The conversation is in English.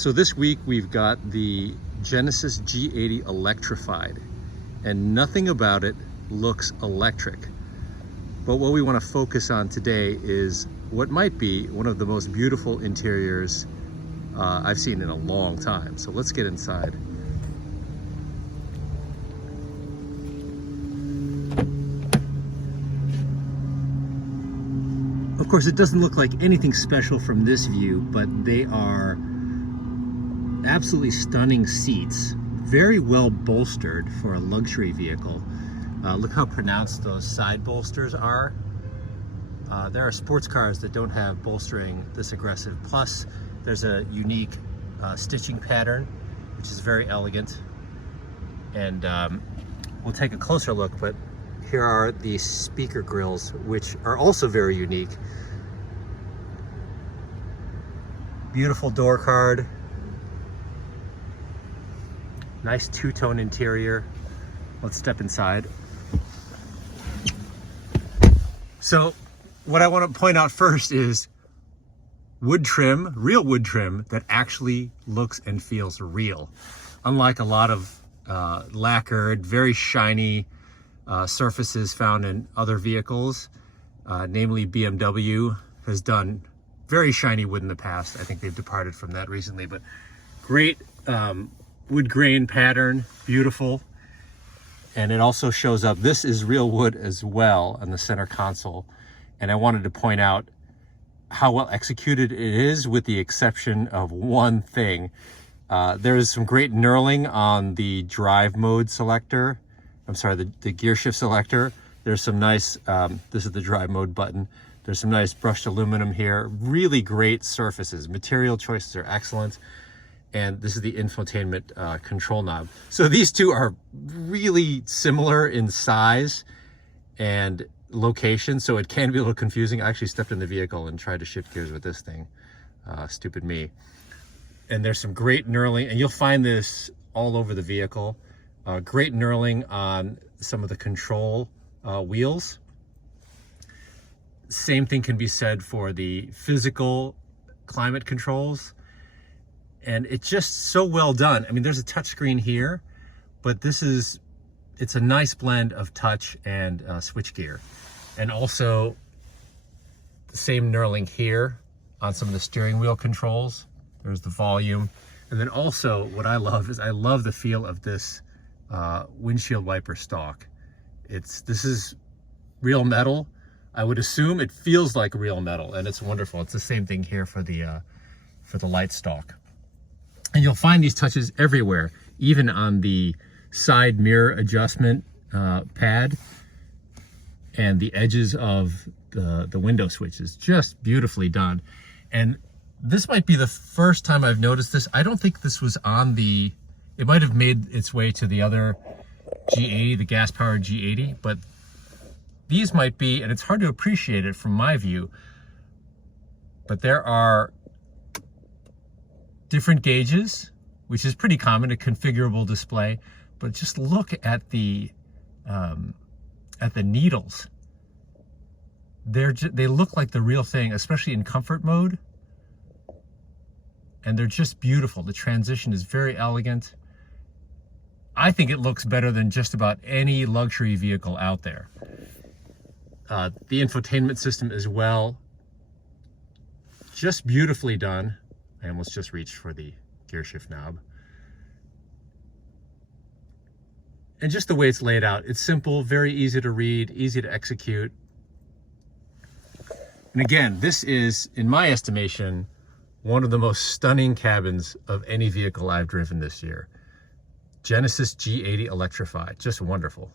So this week we've got the Genesis G80 Electrified, and nothing about it looks electric. But what we want to focus on today is what might be one of the most beautiful interiors I've seen in a long time. So let's get inside. Of course, it doesn't look like anything special from this view, but they are absolutely stunning seats, very well bolstered for a luxury vehicle. Look how pronounced those side bolsters are. There are sports cars that don't have bolstering this aggressive. Plus, there's a unique stitching pattern, which is very elegant. And we'll take a closer look, but here are the speaker grills, which are also very unique. Beautiful door card. Nice two-tone interior. Let's step inside. So what I want to point out first is wood trim, real wood trim that actually looks and feels real. Unlike a lot of lacquered, very shiny surfaces found in other vehicles, namely BMW has done very shiny wood in the past. I think they've departed from that recently, but great wood grain pattern, beautiful. And it also shows up, this is real wood as well on the center console. And I wanted to point out how well executed it is, with the exception of one thing. There is some great knurling on the drive mode selector. I'm sorry, the gear shift selector. There's some nice, this is the drive mode button. There's some nice brushed aluminum here. Really great surfaces. Material choices are excellent. And this is the infotainment control knob. So these two are really similar in size and location, so it can be a little confusing. I actually stepped in the vehicle and tried to shift gears with this thing. Stupid me. And there's some great knurling, and you'll find this all over the vehicle. Great knurling on some of the control wheels. Same thing can be said for the physical climate controls. And it's just so well done. I mean, there's a touch screen here, but it's a nice blend of touch and switch gear. And also the same knurling here on some of the steering wheel controls. There's the volume. And then also what I love is I love the feel of this windshield wiper stalk. This is real metal. I would assume it feels like real metal, and it's wonderful. It's the same thing here for the light stalk. And you'll find these touches everywhere, even on the side mirror adjustment pad and the edges of the window switches. Just beautifully done. And this might be the first time I've noticed this. I don't think this was on it might have made its way to the other G80, the gas-powered G80, but these might be, and it's hard to appreciate it from my view, but there are different gauges, which is pretty common, a configurable display. But just look at the needles. They look like the real thing, especially in comfort mode. And they're just beautiful. The transition is very elegant. I think it looks better than just about any luxury vehicle out there. The infotainment system as well, just beautifully done. I almost just reached for the gear shift knob. And just the way it's laid out, it's simple, very easy to read, easy to execute. And again, this is, in my estimation, one of the most stunning cabins of any vehicle I've driven this year. Genesis G80 Electrified, just wonderful.